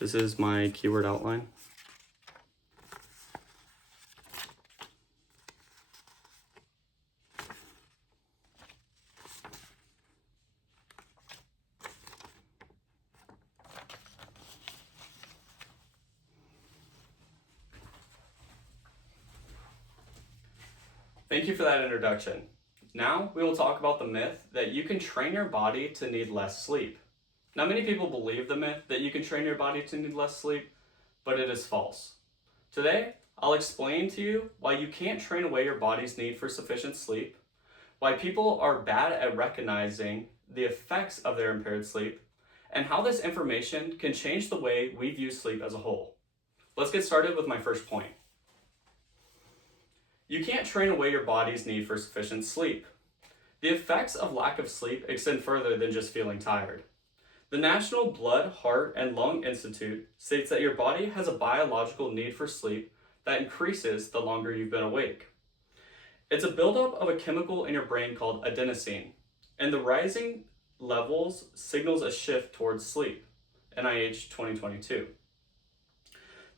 This is my keyword outline. Thank you for that introduction. Now we will talk about the myth that you can train your body to need less sleep. Now, many people believe the myth that you can train your body to need less sleep, but it is false. Today, I'll explain to you why you can't train away your body's need for sufficient sleep, why people are bad at recognizing the effects of their impaired sleep, and how this information can change the way we view sleep as a whole. Let's get started with my first point. You can't train away your body's need for sufficient sleep. The effects of lack of sleep extend further than just feeling tired. The National Blood, Heart, and Lung Institute states that your body has a biological need for sleep that increases the longer you've been awake. It's a buildup of a chemical in your brain called adenosine, and the rising levels signals a shift towards sleep, NIH 2022.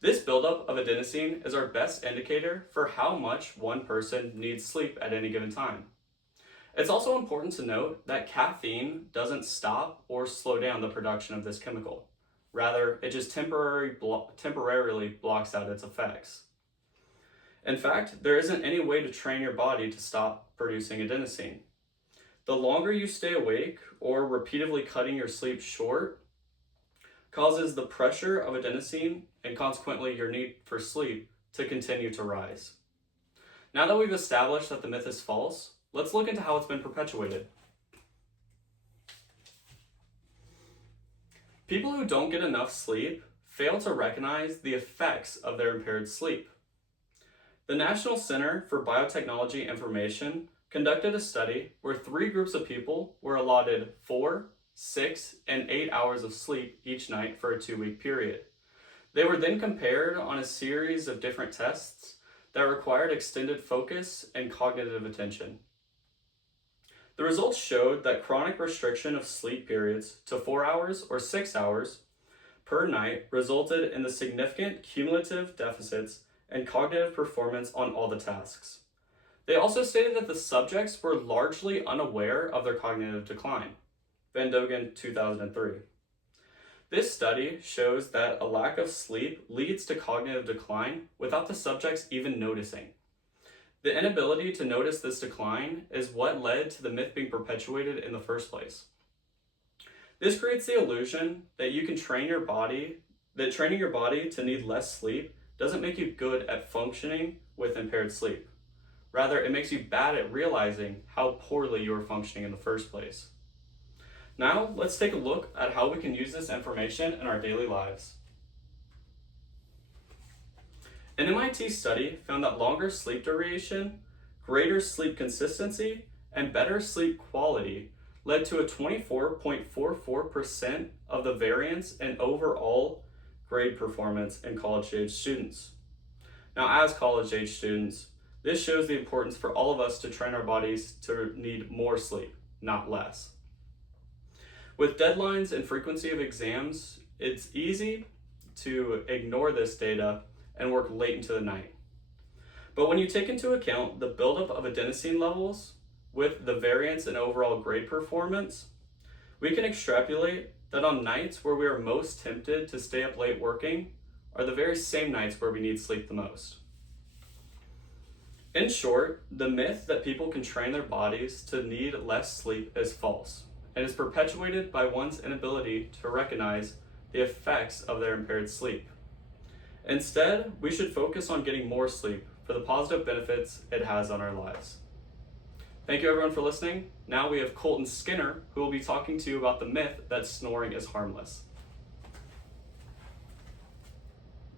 This buildup of adenosine is our best indicator for how much one person needs sleep at any given time. It's also important to note that caffeine doesn't stop or slow down the production of this chemical. Rather, it just temporarily blocks out its effects. In fact, there isn't any way to train your body to stop producing adenosine. The longer you stay awake or repeatedly cutting your sleep short causes the pressure of adenosine and consequently your need for sleep to continue to rise. Now that we've established that the myth is false, let's look into how it's been perpetuated. People who don't get enough sleep fail to recognize the effects of their impaired sleep. The National Center for Biotechnology Information conducted a study where 3 groups of people were allotted 4, 6, and 8 hours of sleep each night for a 2-week period. They were then compared on a series of different tests that required extended focus and cognitive attention. The results showed that chronic restriction of sleep periods to 4 hours or 6 hours per night resulted in the significant cumulative deficits and cognitive performance on all the tasks. They also stated that the subjects were largely unaware of their cognitive decline. Van Dogen, 2003. This study shows that a lack of sleep leads to cognitive decline without the subjects even noticing. The inability to notice this decline is what led to the myth being perpetuated in the first place. This creates the illusion that you can train your body, that training your body to need less sleep doesn't make you good at functioning with impaired sleep. Rather, it makes you bad at realizing how poorly you are functioning in the first place. Now, let's take a look at how we can use this information in our daily lives. An MIT study found that longer sleep duration, greater sleep consistency, and better sleep quality led to a 24.44% of the variance in overall grade performance in college-age students. Now, as college-age students, this shows the importance for all of us to train our bodies to need more sleep, not less. With deadlines and frequency of exams, it's easy to ignore this data and work late into the night. But when you take into account the buildup of adenosine levels with the variance in overall grade performance, we can extrapolate that on nights where we are most tempted to stay up late working are the very same nights where we need sleep the most. In short, the myth that people can train their bodies to need less sleep is false, and is perpetuated by one's inability to recognize the effects of their impaired sleep. Instead, we should focus on getting more sleep for the positive benefits it has on our lives. Thank you everyone for listening. Now we have Colton Skinner, who will be talking to you about the myth that snoring is harmless.